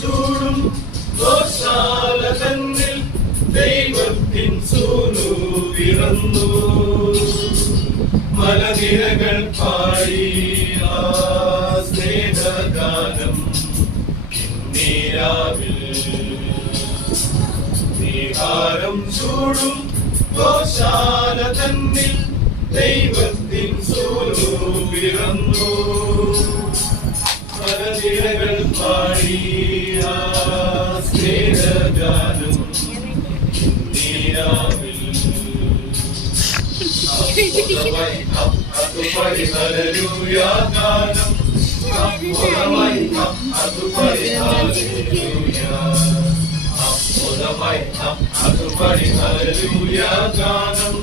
ചൂടും ഗോശാല തന്നിൽ ദൈവത്തിൻ സൂനു പിറന്നു. മലനിരകൾ പാടി സ്നേഹഗാനം നീരാവിൽ. നീഹാരം ചൂടും ഗോശാല തന്നിൽ ദൈവത്തിൻ സൂനു പിറന്നു. മലനിരകൾ പാടി സ്നേഹഗാനം നീരാവിൽ. അതുപടി ഹല്ലേലൂയാ ഗാനം അതുപടി ഹല്ലേലൂയാ. അതുപടി ഹല്ലേലൂയാ ഗാനം